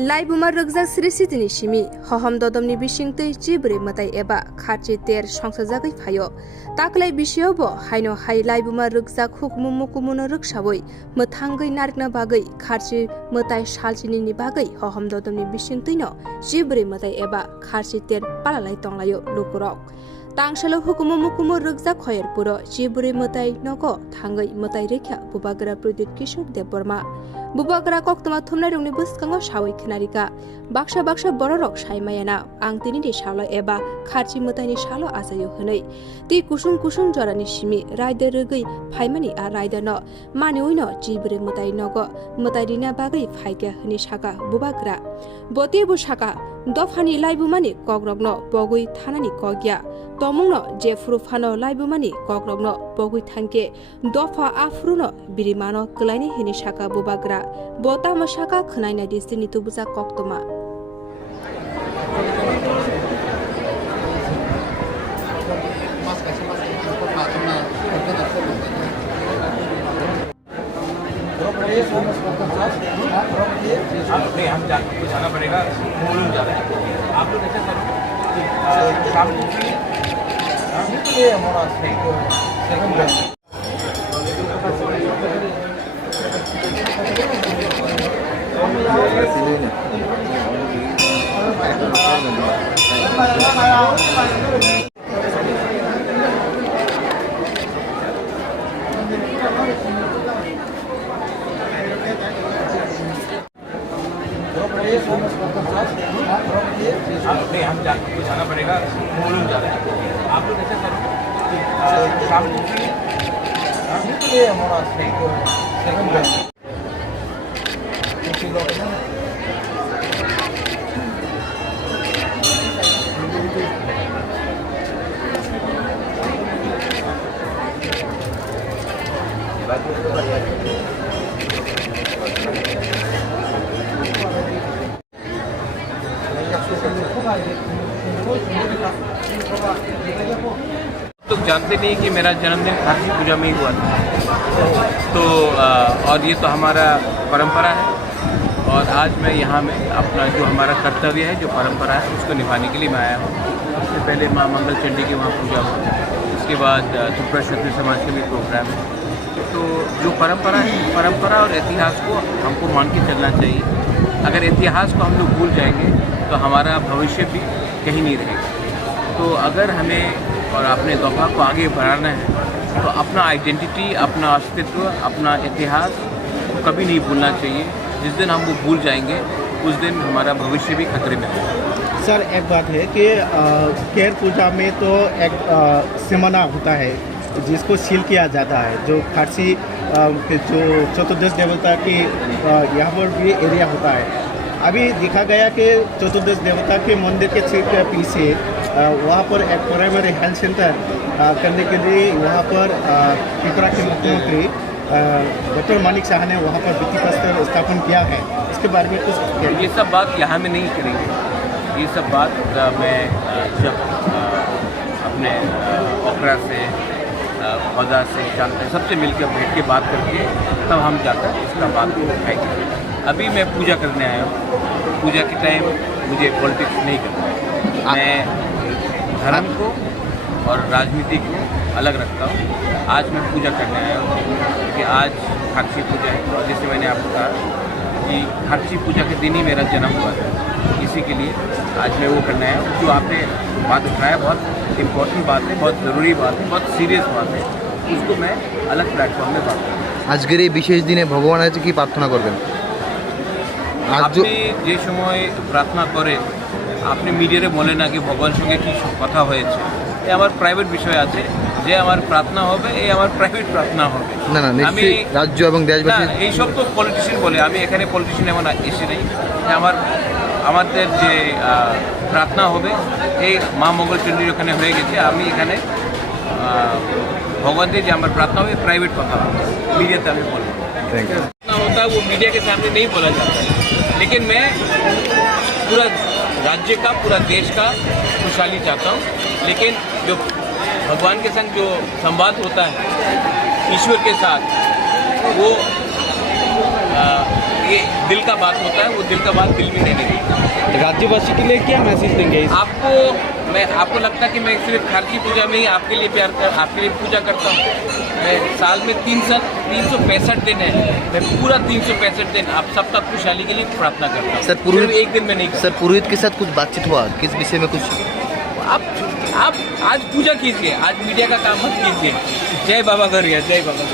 लाइबुमा रगजाक सिरिसितिनि सिमि हहम ददमनि बिसिंतै चिब्रे मताइ एबा खारचि तेर संसाजागै फायो ताकलाइ बिसियावबो हाइनो हाइ लाइबुमा रगजाक हुकमु मुकुमुनो रगसावै मोथांगै नारगना बागै खारचि मताइ सालचिनिनि बागै हहम ददमनि बिसिंतैनो चिब्रे मताइ एबा खारचि तेर पालालाइ तंलायो लुकुरक तांसालो हुकुमु मुकुमु रगजाक खयर पुरो चिब्रे मताइ नगो थांगै मताइ रेखा बुबाग्रा प्रदीप किशोर देबबर्मा बुबाग्रा कक्तमा थुमनाय रंनि बुस्कांगो सावै खनारिका बाक्सा बाक्सा बररक साइमायाना आं तिनि सालो एबा खारचि मताइनि सालो आजायो हनै ति कुसुं कुसुं जरानि सिमि रायदे रगै फाइमानि आ रायदा न मानि उइनो चिब्रे मताइ नगो मताइ रिना बागै फाइग्या हनि साका बुबाग्रा बते बुसाका दफानि लाइबुमानि कग्रग्न बगै थानानि कग्या तमुंनो जे फ्रुफानो लाइबुमानि कग्रग्न बगै थांके दफा आफ्रुनो बिरिमानो कलाइनि हिनि साका बुबाग्रा बता मसाका खनाइना दिस्तिनि तुबुजा कक्तमा हम जाना पड़ेगा जा रहे हैं आप लोग ऐसा करो शाम हम जाना पड़ेगा जा रहे हैं आप लोग ऐसा करो शाम तो जानते नहीं कि मेरा जन्मदिन खारची पूजा में ही हुआ था तो और ये तो हमारा परंपरा है और आज मैं यहाँ में अपना जो हमारा कर्तव्य है जो परंपरा है उसको निभाने के लिए मैं आया हूँ। इससे पहले माँ मंगल चंडी की वहाँ पूजा हुआ, उसके बाद त्रिपुरा क्षत्रिय समाज का भी प्रोग्राम है। तो जो परंपरा है परंपरा और इतिहास को हमको मान के चलना चाहिए। अगर इतिहास को हम लोग भूल जाएंगे तो हमारा भविष्य भी कहीं नहीं रहेगा। तो अगर हमें और अपने दफा को आगे बढ़ाना है तो अपना आइडेंटिटी, अपना अस्तित्व, अपना इतिहास कभी नहीं भूलना चाहिए। जिस दिन हम वो भूल जाएंगे उस दिन हमारा भविष्य भी खतरे में है। सर एक बात है कि केर पूजा में तो एक सिमना होता है जिसको सील किया जाता है, जो खारसी जो चतुर्दश देवता की यहाँ पर भी एरिया होता है। अभी देखा गया कि चतुर्दश देवता के मंदिर के ठीक पीछे वहाँ पर एक प्राइमरी हेल्थ सेंटर करने के लिए वहाँ पर त्रिपुरा के मुख्यमंत्री डॉक्टर मानिक शाह ने वहाँ पर भित्ति प्रस्तर स्थापन किया है। इसके बारे में कुछ ये सब बात यहाँ में नहीं करेंगे। ये सब बात मैं जब अपने ओकरा से खौदा से चांद सबसे मिलकर बैठ के बात करके तब हम जाकर इसका बात को उठाएंगे। अभी मैं पूजा करने आया हूँ। पूजा के टाइम मुझे पॉलिटिक्स नहीं करना है। मैं धर्म को और राजनीति को अलग रखता हूँ। आज मैं पूजा करने आया हूँ कि आज खारची पूजा है और जैसे मैंने आपको कहा कि खारची पूजा के दिन ही मेरा जन्म हुआ था, इसी के लिए आज मैं वो करने आया हूँ। जो आपने बात उठाया बहुत इम्पोर्टेंट बात है, बहुत ज़रूरी बात है, बहुत सीरियस बात है, उसको मैं अलग प्लेटफॉर्म में बात करूँ। আজকের এই বিশেষ দিনে ভগবানের কাছে কি প্রার্থনা করবেন? আপনি যে সময় প্রার্থনা করেন আপনি মিডিয়ারে বলেন না কি ভগবানের সঙ্গে কি কথা হয়েছে, এই আমার প্রাইভেট বিষয় আছে। যে আমার প্রার্থনা হবে এই আমার প্রাইভেট প্রার্থনা হবে। না না আমি নিশ্চয়ই রাজ্য এবং দেশবাসী এইসব তো পলিটিশিয়ান বলে, আমি এখানে পলিটিশিয়ান এমন এসে নেই। আমাদের যে প্রার্থনা হবে এই মা মঙ্গল চণ্ডীর ওখানে হয়ে গেছে। আমি এখানে भगवान जी हमारे प्रार्थना में प्राइवेट पता मीडिया तक में बोलना होता है, वो मीडिया के सामने नहीं बोला जाता है। लेकिन मैं पूरा राज्य का, पूरा देश का खुशहाली चाहता हूँ। लेकिन जो भगवान के संग जो संवाद होता है ईश्वर के साथ, वो ये दिल का बात होता है, वो दिल का बात दिल में रहने देती। राज्यवासी के लिए क्या मैसेज देंगे आपको लगता है कि मैं सिर्फ खारची पूजा में ही आपके लिए आपके लिए पूजा करता हूँ? मैं साल में 365 दिन है, मैं पूरा 365 दिन आप सबका खुशहाली के लिए प्रार्थना करता हूँ। सर पुरोहित सिर्फ एक दिन में नहीं करता। सर पुरोहित के साथ कुछ बातचीत हुआ, किस विषय में कुछ? आप आज पूजा कीजिए, आज मीडिया का काम मत कीजिए। जय बाबा गौरिया, जय बाबा गौरिया।